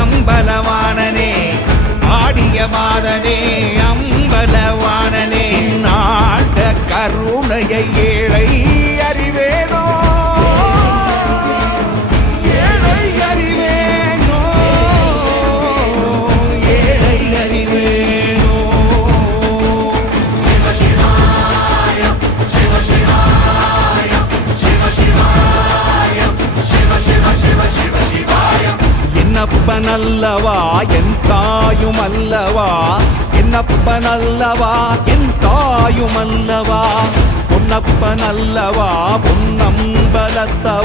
அம்பலவாணனே ஆடிய மாதனே அம்பலவாணனே நாட்ட கருணையை ஏழை அறிவேனோ ஏழை அறிவேனோ ஏழை அறிவேனோ என்னப்பனல்லவா என் தாயும் அல்லவா என்னப்பனல்லவா என் தாயும் அல்லவா பொன்னப்பனல்லவா பொன்னம்பலத்தவா